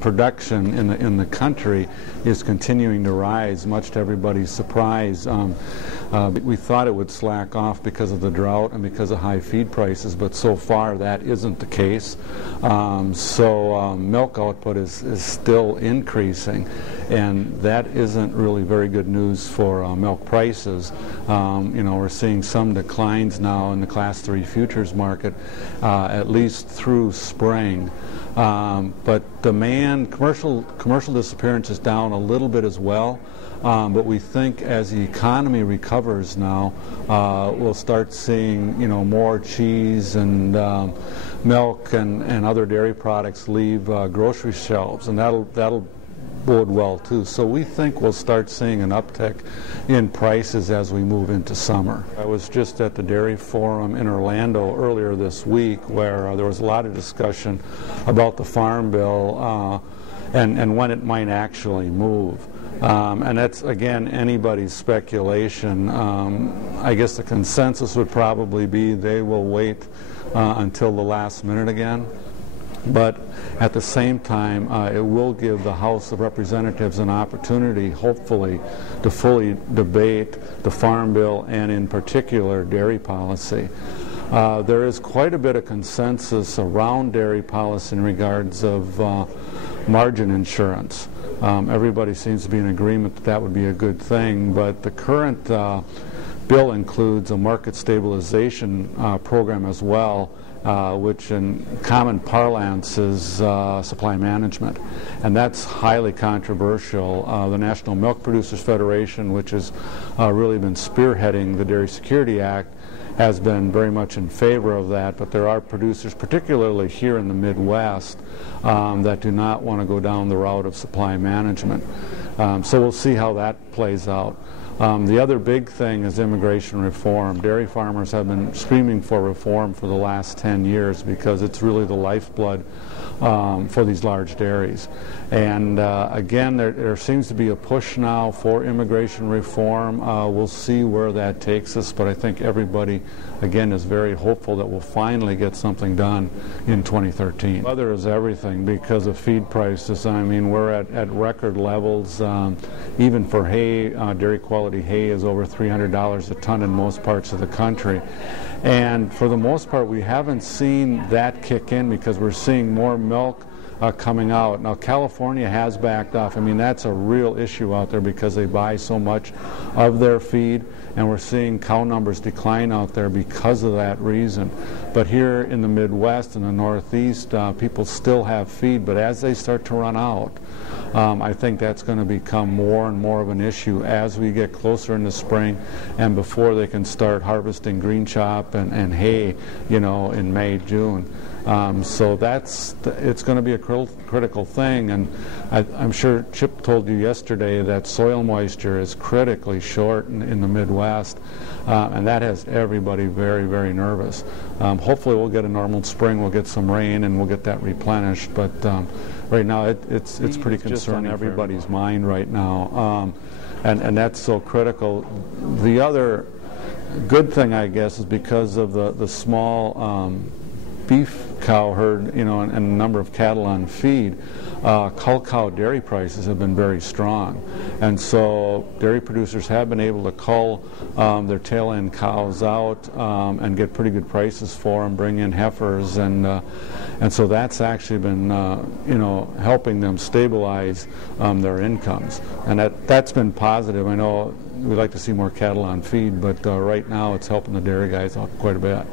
Production in the country is continuing to rise, much to everybody's surprise. We thought it would slack off because of the drought and because of high feed prices, but so far that isn't the case. Milk output is still increasing, and that isn't really very good news for milk prices. We're seeing some declines now in the Class 3 futures market, at least through spring. But demand, commercial disappearance is down a little bit as well. But we think as the economy recovers now, we'll start seeing more cheese and milk and other dairy products leave grocery shelves, and that'll bode well too. So we think we'll start seeing an uptick in prices as we move into summer. I was just at the Dairy Forum in Orlando earlier this week, where there was a lot of discussion about the Farm Bill and when it might actually move. And that's, again, anybody's speculation. I guess the consensus would probably be they will wait until the last minute again. But at the same time, it will give the House of Representatives an opportunity, hopefully, to fully debate the Farm Bill and, in particular, dairy policy. There is quite a bit of consensus around dairy policy in regards of margin insurance. Everybody seems to be in agreement that that would be a good thing, but the current bill includes a market stabilization program as well, which in common parlance is supply management, and that's highly controversial. The National Milk Producers Federation, which has really been spearheading the Dairy Security Act, has been very much in favor of that, but there are producers, particularly here in the Midwest, that do not want to go down the route of supply management. So we'll see how that plays out. The other big thing is immigration reform. Dairy farmers have been screaming for reform for the last 10 years because it's really the lifeblood for these large dairies. And again, there seems to be a push now for immigration reform. We'll see where that takes us, but I think everybody, again, is very hopeful that we'll finally get something done in 2013. Weather is everything because of feed prices. I mean, we're at record levels. Even for hay, dairy quality hay is over $300 a ton in most parts of the country. And for the most part, we haven't seen that kick in because we're seeing more milk coming out. Now, California has backed off. I mean, that's a real issue out there because they buy so much of their feed, and we're seeing cow numbers decline out there because of that reason. But here in the Midwest and the Northeast, people still have feed, but as they start to run out, I think that's going to become more and more of an issue as we get closer in the spring and before they can start harvesting green chop and hay, in May, June. So it's going to be a critical thing, and I'm sure Chip told you yesterday that soil moisture is critically short in the Midwest, and that has everybody very, very nervous. Hopefully we'll get a normal spring, we'll get some rain, and we'll get that replenished, but right now it's pretty concerning everybody's mind right now, and that's so critical. The other good thing, I guess, is because of the small beef cow herd, and a number of cattle on feed, cull cow dairy prices have been very strong, and so dairy producers have been able to cull their tail end cows out and get pretty good prices for them, bring in heifers, and so that's actually been helping them stabilize their incomes, and that's been positive. I know we'd like to see more cattle on feed, but right now it's helping the dairy guys out quite a bit.